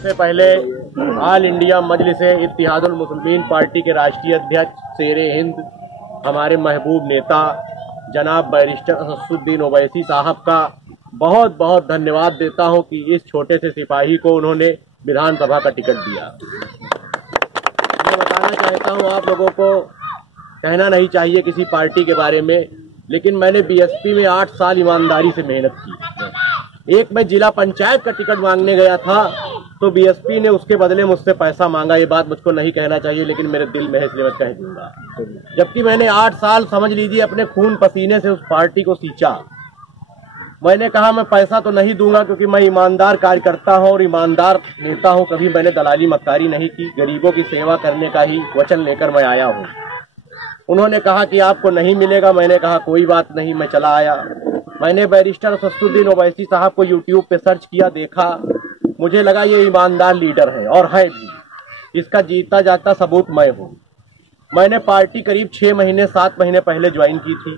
सबसे पहले all India मजलिस-ए-इत्तिहादुल मुस्लिमीन party के राष्ट्रीय अध्यक्ष शेर-ए-हिंद हमारे महबूब नेता जनाब बैरिस्टर असदुद्दीन ओवैसी साहब का बहुत बहुत धन्यवाद देता हूं कि इस छोटे से सिपाही को उन्होंने विधानसभा का टिकट दिया। मैं बताना चाहता हूं, आप लोगों को कहना नहीं चाहिए किसी पार्टी के बारे में, लेकिन मैंने बीएसपी में 8 साल ईमानदारी से मेहनत की। एक मैं जिला पंचायत का टिकट मांगने गया था तो बीएसपी ने उसके बदले मुझसे पैसा मांगा। ये बात मुझको नहीं कहना चाहिए, लेकिन मेरे दिल में है इसलिए मैं कह दूंगा। जबकि मैंने 8 साल समझ लीजिए अपने खून पसीने से उस पार्टी को सींचा। मैंने कहा मैं पैसा तो नहीं दूंगा क्योंकि मैं ईमानदार कार्यकर्ता हूं और ईमानदार नेता हूं। कभी मैंने दलाली मक्कारी नहीं की, गरीबों की सेवा करने का ही वचन लेकर मैं आया हूं। उन्होंने कहा कि आपको नहीं मिलेगा। मैंने कहा कोई बात नहीं, मैं चला आया। मैंने बैरिस्टर असदुद्दीन ओवैसी साहब को यूट्यूब पे सर्च किया, देखा, मुझे लगा ये ईमानदार लीडर है और है भी। इसका जीता जाता सबूत मैं हूं। मैंने पार्टी करीब 6 महीने 7 महीने पहले ज्वाइन की थी।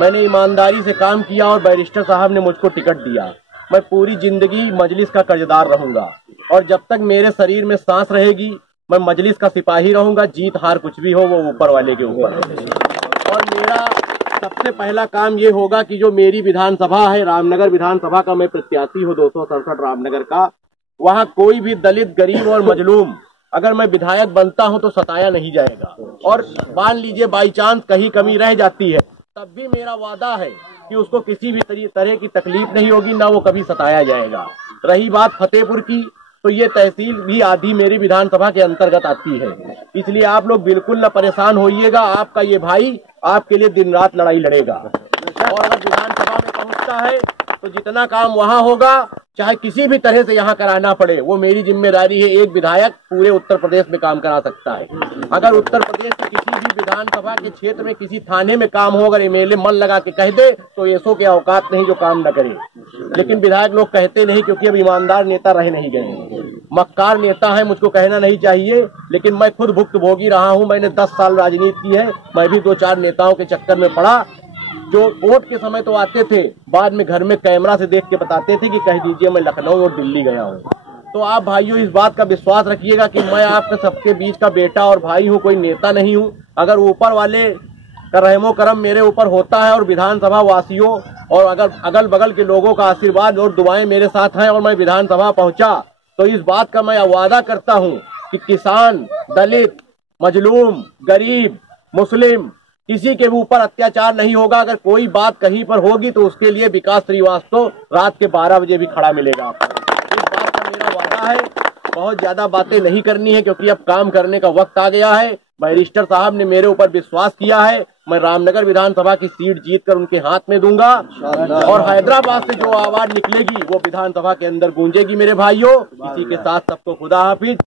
मैंने ईमानदारी से काम किया और बैरिस्टर साहब ने मुझको टिकट दिया। मैं पूरी जिंदगी मजलिस का कर्जदार रहूंगा और जब तक मेरे शरीर में सांस रहेगी मैं मजलिस का सिपाही रहूंगा। जीत हार कुछ भी हो वो ऊपर वाले के ऊपर है। और मेरा सबसे पहला काम ये होगा कि जो मेरी विधानसभा है, रामनगर विधानसभा का मैं प्रत्याशी हूँ, 267 रामनगर का, वहाँ कोई भी दलित, गरीब और मजलूम अगर मैं विधायक बनता हूँ तो सताया नहीं जाएगा। और मान लीजिए बाई चांस कहीं कमी रह जाती है तब भी मेरा वादा है कि उसको किसी भी तरह की तकलीफ नहीं होगी, ना वो कभी सताया जाएगा। रही बात फतेहपुर की, तो ये तहसील भी आधी मेरी विधानसभा के अंतर्गत आती है। इसलिए आप लोग बिल्कुल न परेशान होइएगा। आपका ये भाई आपके लिए दिन रात लड़ाई लड़ेगा और अगर विधानसभा में पहुंचता है तो जितना काम वहां होगा, चाहे किसी भी तरह से यहाँ कराना पड़े, वो मेरी जिम्मेदारी है। एक विधायक पूरे उत्तर प्रदेश में काम करा सकता है। अगर उत्तर प्रदेश के किसी भी विधानसभा के क्षेत्र में किसी थाने में काम हो, अगर एमएलए मन लगा के कह दे तो एसओ के औकात नहीं जो काम न करे। लेकिन विधायक लोग कहते नहीं क्योंकि अब ईमानदार नेता रह नहीं गए, मक्कार नेता है। मुझको कहना नहीं चाहिए, लेकिन मैं खुद भुक्तभोगी रहा हूं। मैंने 10 साल राजनीति की है। मैं भी 2-4 नेताओं के चक्कर में पड़ा जो वोट के समय तो आते थे, बाद में घर में कैमरा से देख के बताते थे कि कह दीजिए मैं लखनऊ और दिल्ली गया हूँ। तो आप भाइयों इस बात का विश्वास रखिएगा कि मैं आपके सबके बीच का बेटा और भाई हूँ, कोई नेता नहीं हूँ। अगर ऊपर वाले का रहमो करम मेरे ऊपर होता है और विधानसभा वासियों और अगर अगल बगल के लोगों का आशीर्वाद और दुआएं मेरे साथ हैं और मैं विधानसभा पहुंचा, तो इस बात का मैं वादा करता हूं कि किसान, दलित, मजलूम, गरीब, मुस्लिम, किसी के भी ऊपर अत्याचार नहीं होगा। अगर कोई बात कहीं पर होगी तो उसके लिए विकास श्रीवास्तव रात के 12 बजे भी खड़ा मिलेगा आपको। इस बात का मेरा वादा है। बहुत ज्यादा बातें नहीं करनी है क्योंकि अब काम करने का वक्त आ गया है। बैरिस्टर साहब ने मेरे ऊपर विश्वास किया है। मैं रामनगर विधानसभा की सीट जीतकर उनके हाथ में दूंगा और हैदराबाद से जो आवाज निकलेगी वो विधानसभा के अंदर गूंजेगी। मेरे भाइयों, इसी के साथ सबको खुदा हाफिज।